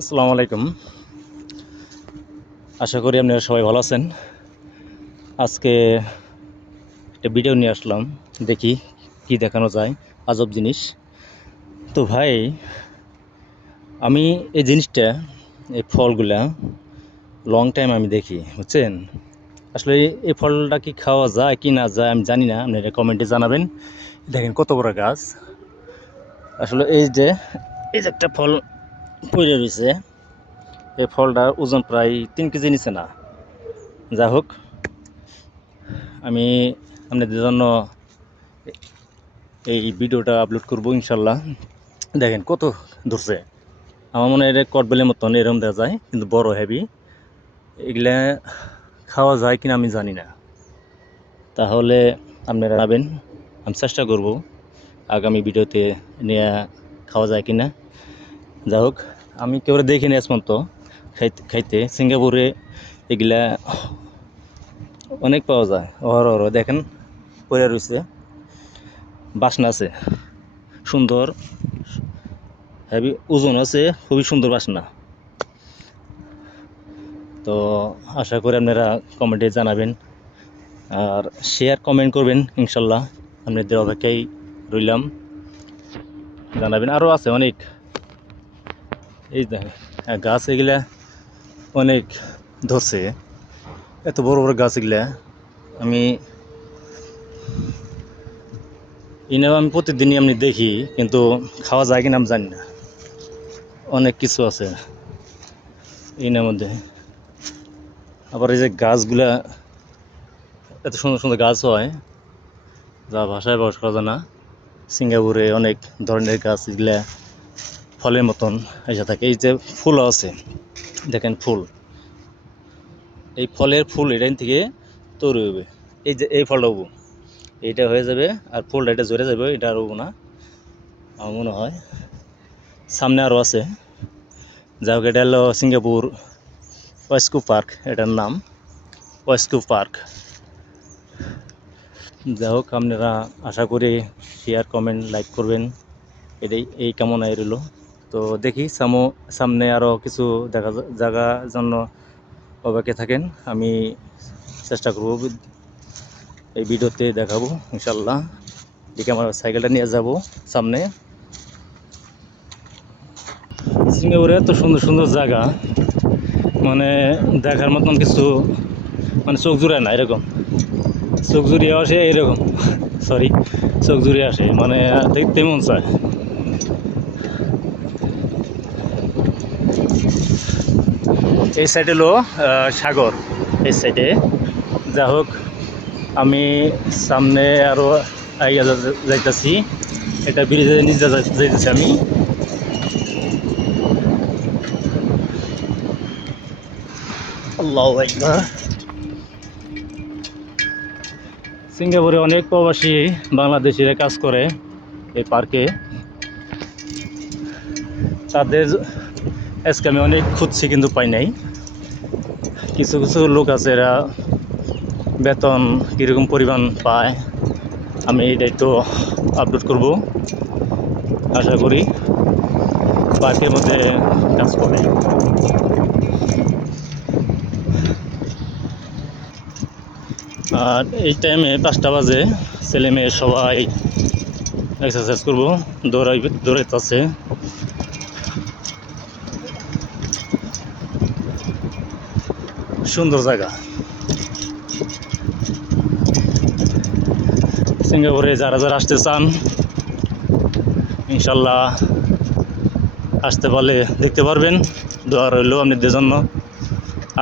আসসালামু আলাইকুম। আশা করি আপনারা সবাই ভালো আছেন। আজকে একটা ভিডিও নিয়ে আসলাম, দেখি কি দেখানো যায় আজব জিনিস। তো ভাই, আমি এই জিনিসটা, এই ফলগুলা লং টাইম আমি দেখি, বুঝছেন। আসলে এই ফলটা কি খাওয়া যায় কি না যায় আমি জানি না, আপনারা কমেন্টে জানাবেন। দেখেন কত বড় গাছ। আসলে এই যে একটা ফল পড়ে রয়েছে, এই ফলটার ওজন প্রায় 3 কেজি নিচে না। যা হোক, আমি আপনাদের জন্য এই ভিডিওটা আপলোড করবো ইনশাল্লাহ। দেখেন কত ধরছে। আমার মনে হয় এটা কটবেলের মতন এরকম দেওয়া যায়, কিন্তু বড় হেভি। এগুলা খাওয়া যায় কিনা আমি জানি না, তাহলে আপনারা জানাবেন। আমি চেষ্টা করব আগামী ভিডিওতে নিয়ে খাওয়া যায় কিনা। যা হোক, আমি কেউ দেখিনি আজ পর্যন্ত খাইতে। সিঙ্গাপুরে এগুলা অনেক পাওয়া যায়, অহরহ। দেখেন পড়ে রয়েছে, বাসনা আছে সুন্দর, হেভি ওজন আছে, খুবই সুন্দর বাসনা। তো আশা করি আপনারা কমেন্টে জানাবেন আর শেয়ার কমেন্ট করবেন ইনশাল্লাহ। আপনাদের অপেক্ষায় রইলাম, জানাবেন। আরও আছে অনেক, এই দেখেন গাছ এগুলা অনেক ধরছে, এত বড় বড় গাছ এগুলা। আমি আমি প্রতিদিনই আমি দেখি, কিন্তু খাওয়া যায় কিনা আমি জানি না। অনেক কিছু আছে ইনার মধ্যে। আবার এই যে গাছগুলা, এত সুন্দর সুন্দর গাছ হয় যা ভাষায় প্রকাশ করা যায় না। সিঙ্গাপুরে অনেক ধরনের গাছ এগুলা ফলের মতন এসে থাকে। এই যে ফুলও আছে, দেখেন ফুল, এই ফলের ফুল এটাই থেকে তৈরি হবে। এই যে এই ফলটা হবো, এইটা হয়ে যাবে, আর ফুলটা এটা ঝরে যাবে, এটা আর হবো না আমার মনে হয়। সামনে আরও আছে। যাই হোক, এটা হলো সিঙ্গাপুর ওয়েস্কু পার্ক, এটার নাম ওয়েস্কু পার্ক। যাই হোক, আপনারা আশা করি শেয়ার কমেন্ট লাইক করবেন, এটাই এই কামনায় রইল। তো দেখি সামনে আরও কিছু দেখা জায়গার জন্য অপেক্ষা থাকেন। আমি চেষ্টা করব এই ভিডিওতে দেখাবো ইনশাল্লাহ। দেখি আমার সাইকেলটা নিয়ে যাব সামনে। সিঙ্গাপুরে এত সুন্দর সুন্দর জায়গা, মানে দেখার মতন কিছু, মানে চোখ জুড়ে না এরকম। চোখ জুড়িয়ে আসে এরকম, সরি, চোখ জুড়িয়ে আসে, মানে দেখতে মন চায়। এই সাইডে হলো সাগর, এই সাইডে। যা হোক, আমি সামনে আরও আইয়া যাইতেছি, এটা ব্রিজের নিচে যাইতেছি আমি। আল্লাহু আকবার। সিঙ্গাপুরে অনেক প্রবাসী বাংলাদেশিরা কাজ করে এই পার্কে। তাদের আজকে আমি অনেক খুঁজছি, কিন্তু পাই নাই। কিছু কিছু লোক আছে, এরা বেতন কীরকম পরিমাণ পায় আমি এটা একটু আপলোড করব। আশা করি পার্কের মধ্যে কাজ করে। আর এই টাইমে 5টা বাজে, ছেলে মেয়ে সবাই এক্সারসাইজ করবো, দৌড়াইতেছে। সুন্দর জায়গা। সিঙ্গাপুরে যারা যারা আসতে চান ইনশাল্লাহ আসতে পারলে দেখতে পারবেন। দোয়া রইল আপনাদের জন্য,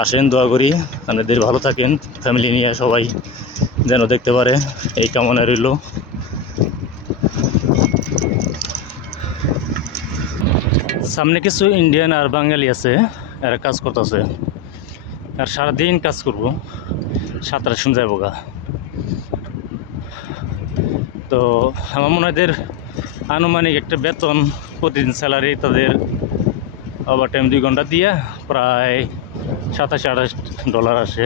আসেন, দোয়া করি আপনাদের ভালো থাকেন, ফ্যামিলি নিয়ে সবাই যেন দেখতে পারে, এই কামনা রইল। সামনে কিছু ইন্ডিয়ান আর বাঙালি আছে, এরা কাজ করতেছে, আর সারাদিন কাজ করব, 7টার সময় যাবো গা। তো আমার মনে হয় এদের আনুমানিক একটা বেতন, প্রতিদিন স্যালারি তাদের ওভার টাইম 2 ঘন্টা দিয়ে প্রায় $27-28 আসে।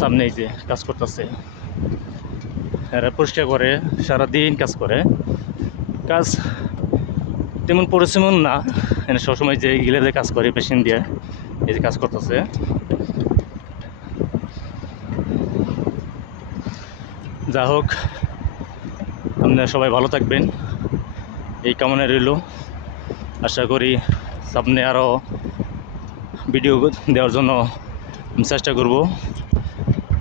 সামনে এই যে কাজ করতেছে, এরা পরিষ্কার করে, সারাদিন কাজ করে। কাজ তেমন পরিশ্রম না, এখানে সবসময় যে গিলেদের কাজ করে মেশিন দিয়ে, এই যে কাজ করতেছে। যা হোক, আপনারা সবাই ভালো থাকবেন এই কামনা রইল। আশা করি সামনে আরও ভিডিও দেওয়ার জন্য আমি চেষ্টা করব।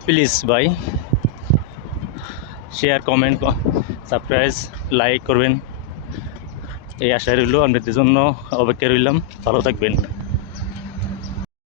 প্লিজ ভাই শেয়ার, কমেন্ট, সাবস্ক্রাইব, লাইক করবেন এই আশা রইল। আপনাদের জন্য অপেক্ষা রইলাম। ভালো থাকবেন।